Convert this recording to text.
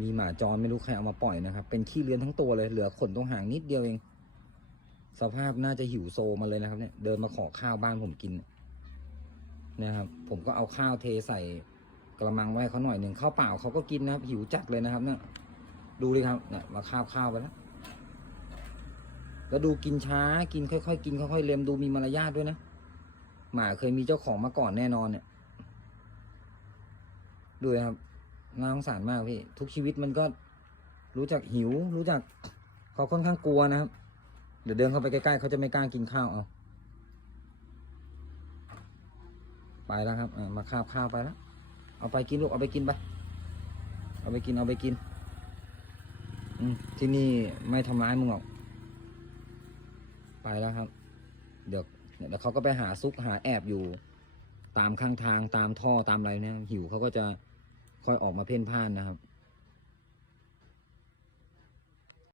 มีหมาจรไม่รู้ใครเอามาปล่อยนะครับเป็นขี้เลื้อนทั้งตัวเลยเหลือขนตรงหางนิดเดียวเองสภาพน่าจะหิวโซมาเลยนะครับเนี่ยเดินมาขอข้าวบ้านผมกินนะครับผมก็เอาข้าวเทใส่กระมังไว้เขาหน่อยหนึ่งข้าวเปล่าเขาก็กินนะครับหิวจัดเลยนะครับเนี่ยดูเลยครับเนี่ยมาข้าวไปแล้วดูกินช้ากินค่อยๆกินค่อยๆเลียมดูมีมารยาทด้วยนะหมาเคยมีเจ้าของมาก่อนแน่นอนเนี่ยดูนะครับน่าสงสารมากพี่ทุกชีวิตมันก็รู้จักหิวรู้จักเขาค่อนข้างกลัวนะครับเดี๋ยวเดินเข้าไปใกล้ๆเขาจะไม่กล้ากินข้าวเอาไปแล้วครับมาข้าวไปแล้วเอาไปกินลูกเอาไปกินไปเอาไปกินที่นี่ไม่ทำร้ายมึงหรอกไปแล้วครับเดี๋ยวเขาก็ไปหาซุกหาแอบอยู่ตามข้างทางตามท่อตามอะไรเนี่ยหิวเขาก็จะค่อยออกมาเพ่นพ่านนะครับ